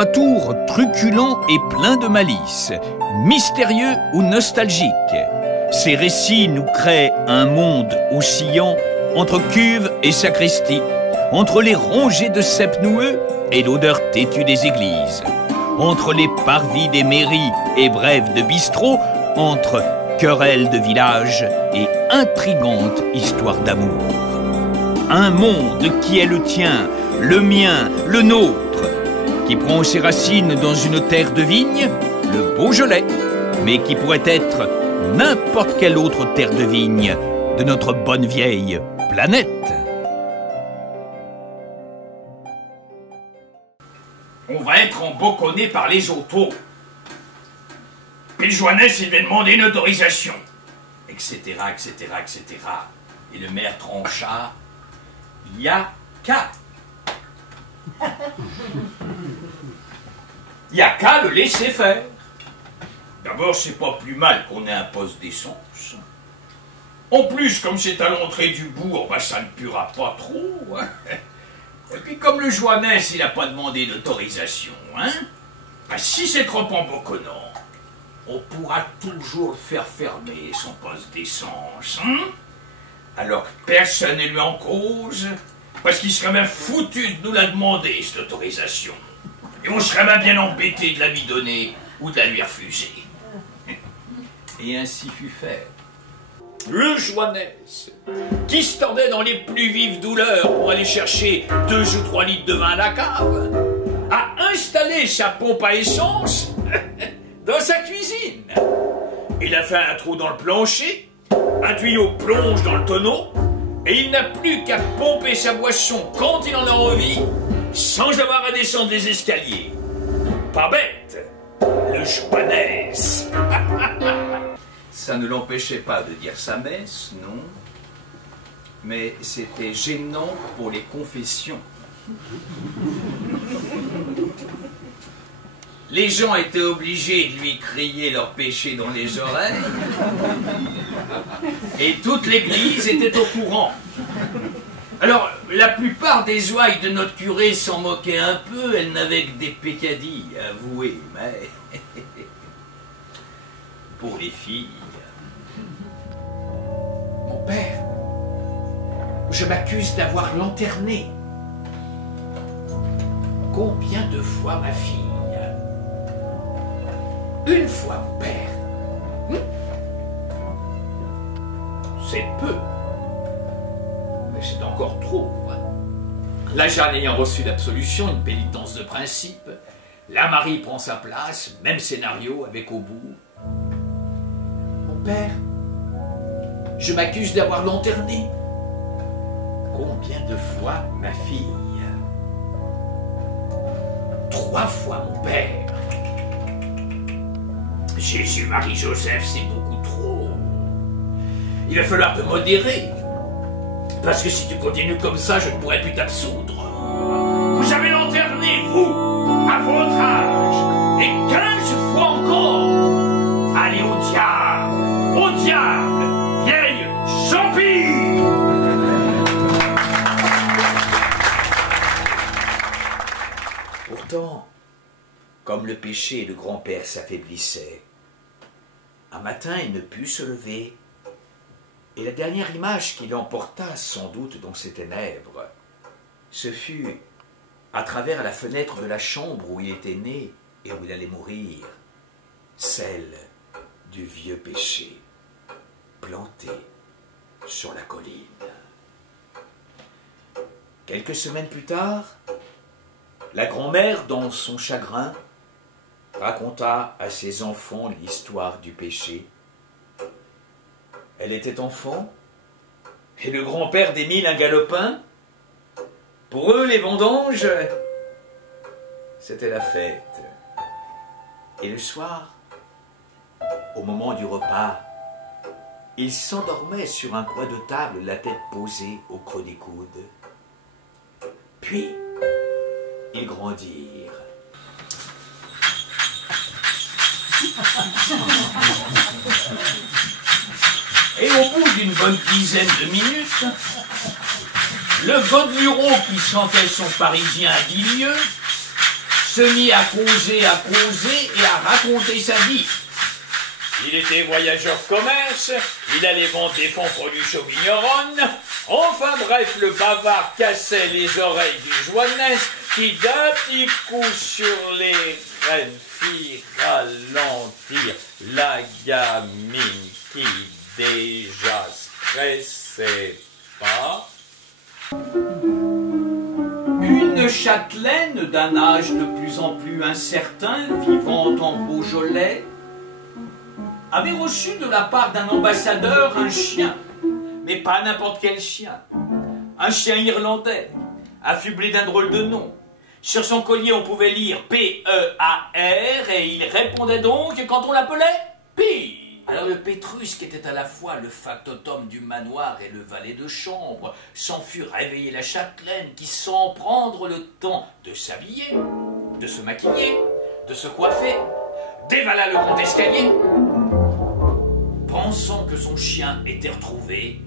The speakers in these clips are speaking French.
à tour truculent et plein de malice, mystérieux ou nostalgique. Ces récits nous créent un monde oscillant entre cuve et sacristie, entre les rongées de cèpes noueux et l'odeur têtue des églises, entre les parvis des mairies et brèves de bistrots, entre querelles de village et intrigantes histoires d'amour. Un monde qui est le tien, le mien, le nôtre, qui prend ses racines dans une terre de vigne, le Beaujolais, mais qui pourrait être n'importe quelle autre terre de vigne de notre bonne vieille planète. On va être embocconné par les autos. Puis le Joannès, il va demander une autorisation, etc., etc., etc. Et le maire trancha, il y a qu'à. Il n'y a qu'à le laisser faire. D'abord, c'est pas plus mal qu'on ait un poste d'essence. En plus, comme c'est à l'entrée du bourg, bah, ça ne puera pas trop. Hein. Et puis, comme le Joannès, il n'a pas demandé d'autorisation, hein, bah, si c'est trop emboconnant, on pourra toujours faire fermer son poste d'essence. Hein. Alors que personne ne lui en cause, parce qu'il serait même foutu de nous la demander, cette autorisation. Et on serait même bien embêté de la lui donner ou de la lui refuser. Et ainsi fut fait. Le Joannès, qui se tordait dans les plus vives douleurs pour aller chercher 2 ou 3 litres de vin à la cave, a installé sa pompe à essence dans sa cuisine. Il a fait un trou dans le plancher, un tuyau plonge dans le tonneau, et il n'a plus qu'à pomper sa boisson quand il en a envie, sans avoir à descendre les escaliers. Pas bête, le Joannès. Ça ne l'empêchait pas de dire sa messe, non, mais c'était gênant pour les confessions. Les gens étaient obligés de lui crier leurs péchés dans les oreilles, et toute l'église était au courant. Alors, la plupart des ouailles de notre curé s'en moquaient un peu, elles n'avaient que des pécadilles, avouez, mais pour les filles... Mon père, je m'accuse d'avoir lanterné. Combien de fois, ma fille? Une fois, mon père. C'est peu. Mais c'est encore trop. La Jeanne ayant reçu l'absolution, une pénitence de principe, la Marie prend sa place, même scénario avec au bout. Mon père, je m'accuse d'avoir lanterné. Combien de fois, ma fille? 3 fois, mon père. Jésus, Marie, Joseph, c'est beaucoup trop. Il va falloir te modérer. Parce que si tu continues comme ça, je ne pourrai plus t'absoudre. Vous avez lanterné, vous, à votre âge, et 15 fois encore. Allez au diable, vieille champille. Pourtant, comme le péché et le grand-père s'affaiblissaient, un matin il ne put se lever, et la dernière image qui l'emporta sans doute dans ses ténèbres, ce fut, à travers la fenêtre de la chambre où il était né et où il allait mourir, celle du vieux péché, planté sur la colline. Quelques semaines plus tard, la grand-mère, dans son chagrin, raconta à ses enfants l'histoire du péché. Elle était enfant, et le grand-père d'Émile un galopin. Pour eux, les vendanges, c'était la fête. Et le soir, au moment du repas, ils s'endormaient sur un coin de table, la tête posée au creux des coudes. Puis, ils grandirent. Et au bout d'une bonne dizaine de minutes, le godeluron qui sentait son parisien à 10 lieues se mit à causer et à raconter sa vie. Il était voyageur de commerce, il allait vendre des fonds produits chez vigneronne. Enfin bref, le bavard cassait les oreilles du Joannès qui d'un petit coup sur les rênes fit ralentir la gamine qui déjà stressait pas. Une châtelaine d'un âge de plus en plus incertain, vivant en Beaujolais, avait reçu de la part d'un ambassadeur un chien, mais pas n'importe quel chien, un chien irlandais, affublé d'un drôle de nom. Sur son collier, on pouvait lire P-E-A-R, et il répondait donc quand on l'appelait Pire. Alors le Pétrus, qui était à la fois le factotum du manoir et le valet de chambre, s'en fut réveiller la châtelaine qui, sans prendre le temps de s'habiller, de se maquiller, de se coiffer, dévala le grand escalier, pensant que son chien était retrouvé,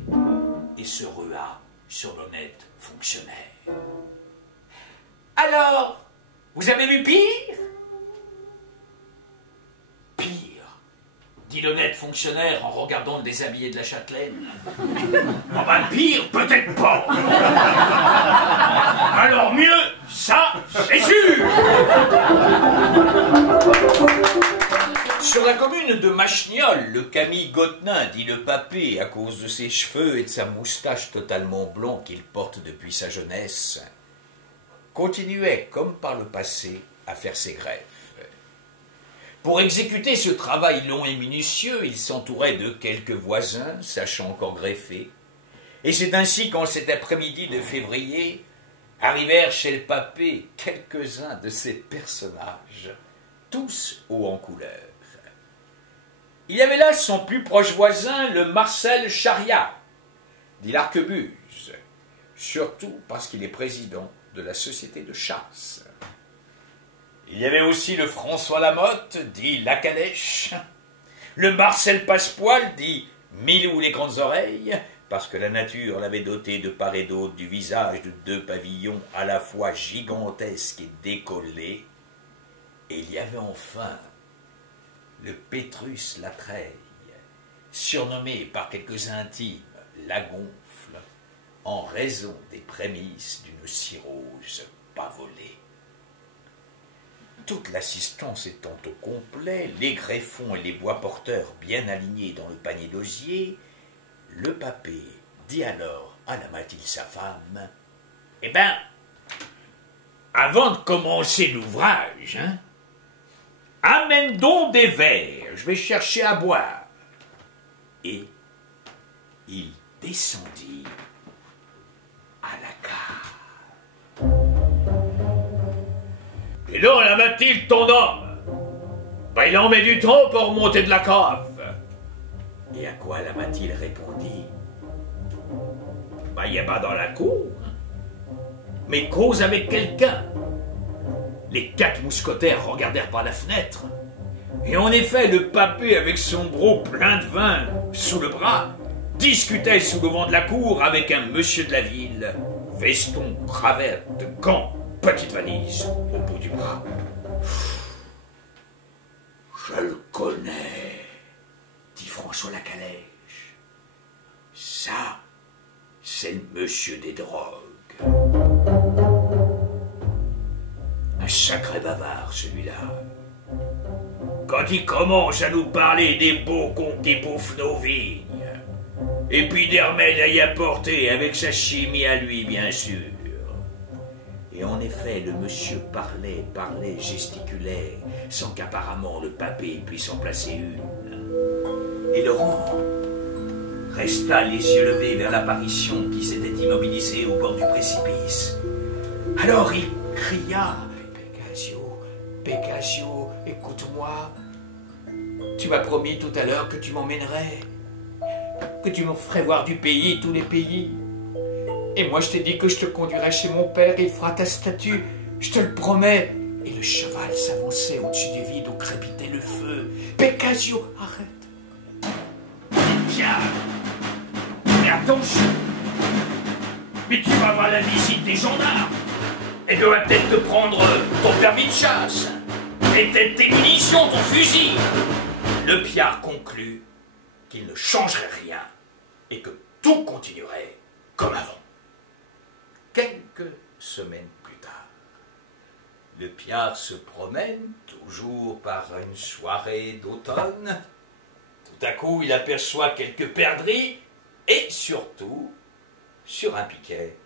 et se rua sur l'honnête fonctionnaire. « Alors, vous avez vu Pire ?»« Pire ?» dit l'honnête fonctionnaire en regardant le déshabillé de la châtelaine. « Ah ben Pire, peut-être pas. Alors mieux, ça, c'est sûr. » Sur la commune de Machignol, le Camille Gottenin, dit le papé, à cause de ses cheveux et de sa moustache totalement blanc qu'il porte depuis sa jeunesse, continuait, comme par le passé, à faire ses greffes. Pour exécuter ce travail long et minutieux, il s'entourait de quelques voisins, sachant encore greffer, et c'est ainsi qu'en cet après-midi de février, arrivèrent chez le papé quelques-uns de ces personnages, tous hauts en couleur. Il y avait là son plus proche voisin, le Marcel Chariat, dit l'Arquebuse, surtout parce qu'il est président de la société de chasse. Il y avait aussi le François Lamotte, dit La Calèche, le Marcel Passepoil, dit Milou les grandes oreilles, parce que la nature l'avait doté de part et d'autre du visage de deux pavillons à la fois gigantesques et décollés, et il y avait enfin le Pétrus Latreille, surnommé par quelques intimes la Gonfle, en raison des prémices d'une cirrhose pas volée. Toute l'assistance étant au complet, les greffons et les bois porteurs bien alignés dans le panier d'osier, le papé dit alors à la Mathilde, sa femme, « Eh ben, avant de commencer l'ouvrage, amène donc des verres, je vais chercher à boire. » Et il descendit à la cave. « Et donc, la Mathilde, ton homme, ben, il en met du temps pour remonter de la cave. » Et à quoi la Mathilde répondit, « Ben, il n'est pas dans la cour, mais cause avec quelqu'un. » Les 4 mousquetaires regardèrent par la fenêtre, et en effet, le papé, avec son gros plein de vin sous le bras, discutait sous le vent de la cour avec un monsieur de la ville, veston, cravate, gants, petite valise au bout du bras. « Je le connais, » dit François Lacalèche. « Ça, c'est le monsieur des drogues. » Un sacré bavard, celui-là. Quand il commence à nous parler des bocons qui bouffent nos vignes, et puis des remèdes à y apporter avec sa chimie à lui, bien sûr. Et en effet, le monsieur parlait, gesticulait, sans qu'apparemment le papé puisse en placer une. Et Laurent resta les yeux levés vers l'apparition qui s'était immobilisée au bord du précipice. Alors il cria, « Pécasio, écoute-moi. Tu m'as promis tout à l'heure que tu m'emmènerais, que tu me ferais voir du pays, tous les pays. Et moi je t'ai dit que je te conduirais chez mon père, il fera ta statue, je te le promets. » Et le cheval s'avançait au-dessus du vide où crépitait le feu. « Pécasio, arrête. » Tiens, mais attention, mais tu vas avoir la visite des gendarmes. Et puis on va peut-être te prendre ton permis de chasse. Et peut-être tes munitions, ton fusil. Le Piard conclut qu'il ne changerait rien et que tout continuerait comme avant. Quelques semaines plus tard, le Piard se promène, toujours par une soirée d'automne. Tout à coup, il aperçoit quelques perdrix et surtout, sur un piquet,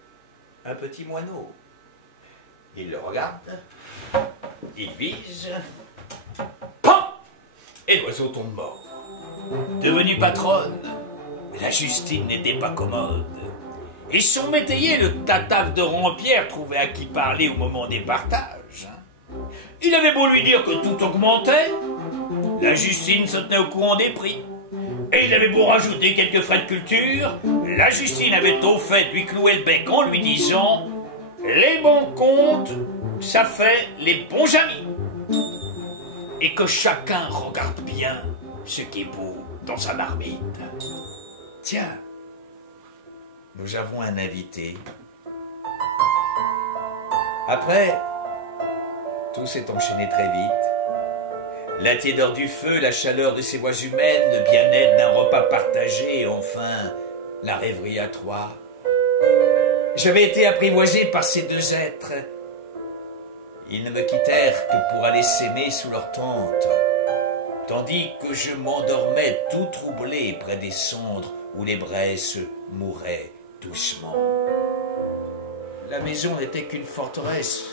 un petit moineau. Il le regarde, il vise, PAM! Et l'oiseau tombe mort. Devenue patronne, la Justine n'était pas commode. Et son métayer, le tataf de Rampierre, trouvait à qui parler au moment des partages. Il avait beau lui dire que tout augmentait, la Justine se tenait au courant des prix. Et il avait beau rajouter quelques frais de culture, la Justine avait au fait de lui clouer le bec en lui disant « Les bons comptes, ça fait les bons amis. » Et que chacun regarde bien ce qui est beau dans sa marmite. Tiens, nous avons un invité. Après, tout s'est enchaîné très vite. La tiédeur du feu, la chaleur de ses voix humaines, le bien-être d'un repas partagé et enfin la rêverie à trois. J'avais été apprivoisé par ces deux êtres. Ils ne me quittèrent que pour aller s'aimer sous leur tente, tandis que je m'endormais tout troublé près des cendres où les braises mouraient doucement. La maison n'était qu'une forteresse,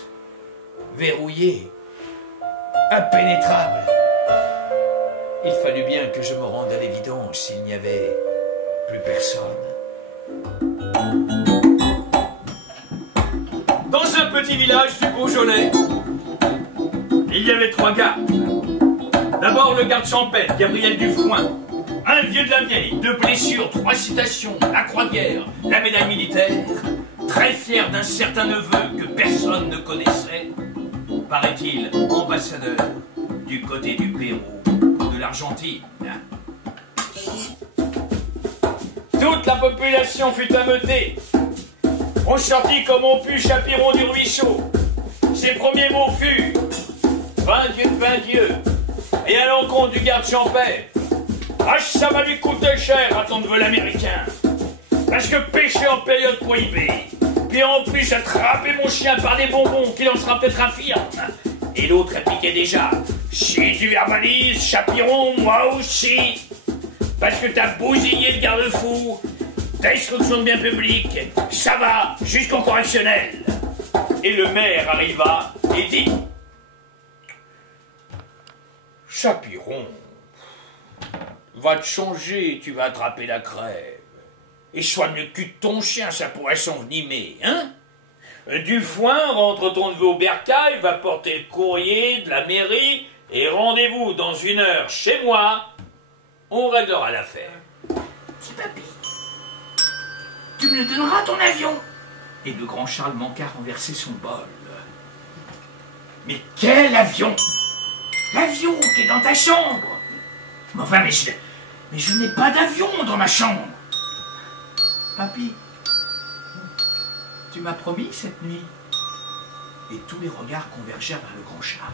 verrouillée, impénétrable. Il fallut bien que je me rende à l'évidence s'il n'y avait plus personne. Dans un petit village du Beaujolais, il y avait 3 gardes. D'abord le garde champêtre, Gabriel Dufouin, un vieux de la vieille, 2 blessures, 3 citations, la croix de guerre, la médaille militaire, très fier d'un certain neveu que personne ne connaissait, paraît-il ambassadeur du côté du Pérou, de l'Argentine. Toute la population fut ameutée. On sortit comme on put Chapiron du ruisseau. Ses premiers mots furent « 20 Dieu » et à l'encontre du garde champêtre. Ah, ça va lui coûter cher à ton neveu l'américain. Parce que pêcher en période prohibée, puis en plus attraper mon chien par des bonbons qui en sera peut-être infirme. Et l'autre appliquait déjà « Si tu verbalises, Chapiron, moi aussi. Parce que t'as bousillé le garde-fou. Destruction de biens publics, ça va jusqu'au correctionnel. » Et le maire arriva et dit « Chapiron, va te changer, tu vas attraper la crève. Et soigne le cul de ton chien, ça pourrait s'envenimer, hein? Dufouin, rentre ton neveu au bercail, va porter le courrier de la mairie et rendez-vous dans 1 heure chez moi. On réglera l'affaire. » Petit papy, tu me le donneras ton avion? Et le grand Charles manqua renverser son bol. Mais quel avion? L'avion qui est dans ta chambre. Mais enfin, mais je n'ai pas d'avion dans ma chambre. Papy, tu m'as promis cette nuit. Et tous les regards convergèrent vers le grand Charles,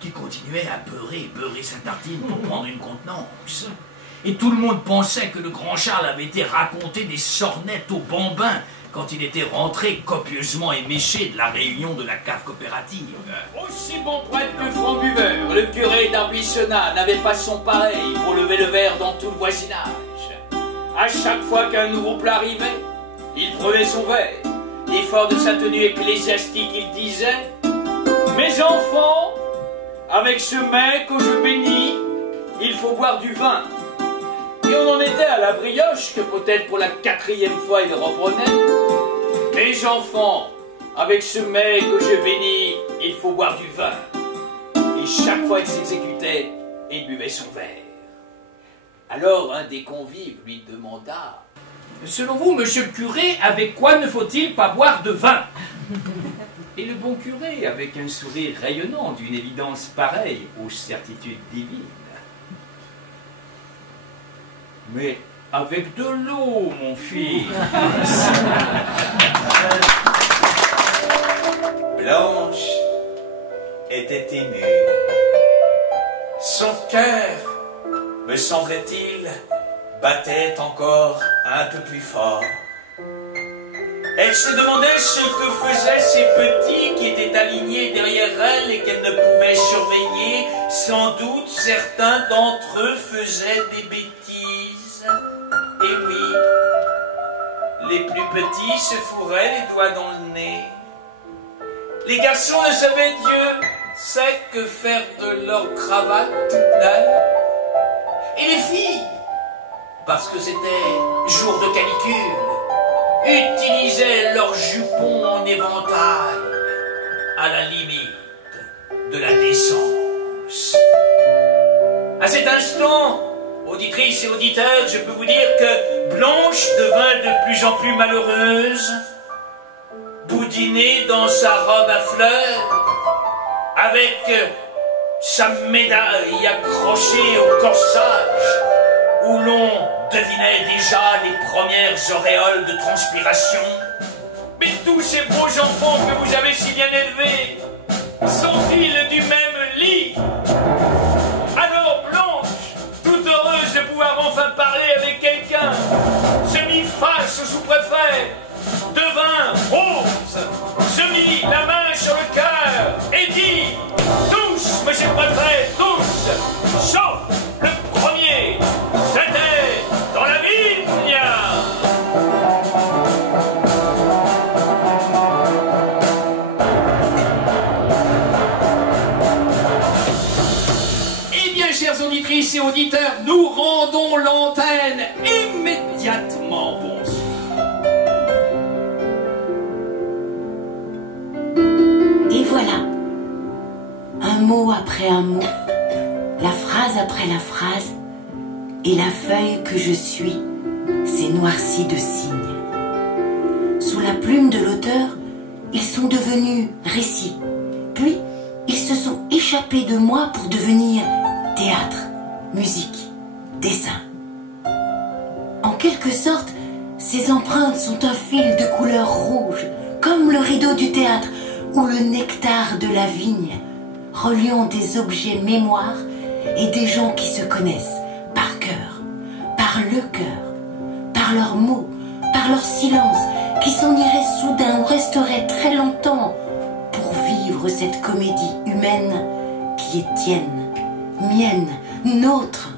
qui continuait à beurrer sa tartine pour prendre une contenance. Et tout le monde pensait que le grand Charles avait été raconter des sornettes au bambin quand il était rentré copieusement éméché de la réunion de la cave coopérative. Aussi bon prêtre que franc buveur, le curé d'Arbuissonnat n'avait pas son pareil pour lever le verre dans tout le voisinage. À chaque fois qu'un nouveau plat arrivait, il prenait son verre, et fort de sa tenue ecclésiastique, il disait « Mes enfants, avec ce mets que je bénis, il faut boire du vin. » Et on en était à la brioche que peut-être pour la 4e fois il reprenait. « Mes enfants, avec ce mets que je bénis, il faut boire du vin. » Et chaque fois il s'exécutait, il buvait son verre. Alors un des convives lui demanda « Selon vous, monsieur le curé, avec quoi ne faut-il pas boire de vin ?» Et le bon curé, avec un sourire rayonnant d'une évidence pareille aux certitudes divines, « Mais avec de l'eau, mon fils. » était ému. Son cœur, me semble-t-il, battait encore un peu plus fort. Elle se demandait ce que faisaient ces petits qui étaient alignés derrière elle et qu'elle ne pouvait surveiller. Sans doute, certains d'entre eux faisaient des bêtises. Et oui, les plus petits se fourraient les doigts dans le nez. Les garçons ne savaient, Dieu sait, que faire de leur cravate toute neuve. Et les filles, parce que c'était jour de canicule, utilisaient leurs jupons en éventail, à la limite de la décence. À cet instant, auditrices et auditeurs, je peux vous dire que Blanche devint de plus en plus malheureuse, boudinée dans sa robe à fleurs, avec sa médaille accrochée au corsage, où l'on devinait déjà les premières auréoles de transpiration. Mais tous ces beaux enfants que vous avez si bien élevés sont-ils du même lit? Alors Blanche, toute heureuse de pouvoir enfin parler avec quelqu'un, se mit face au sous-préfet, devint rose, se mit la main sur le cœur et dit: tous, monsieur le préfet, tous, sauf le premier, c'était dans la vigne. Eh bien, chères auditrices et auditeurs, nous rendons l'antenne immédiatement. Bonsoir. Et voilà, un mot après un mot, la phrase après la phrase, et la feuille que je suis s'est noircie de signes. Sous la plume de l'auteur, ils sont devenus récits, puis ils se sont échappés de moi pour devenir théâtre, musique, dessin. En quelque sorte, ces empreintes sont un fil de couleur rouge, comme le rideau du théâtre ou le nectar de la vigne, reliant des objets mémoires et des gens qui se connaissent par cœur, par le cœur, par leurs mots, par leur silence, qui s'en iraient soudain ou resteraient très longtemps pour vivre cette comédie humaine qui est tienne, mienne, nôtre.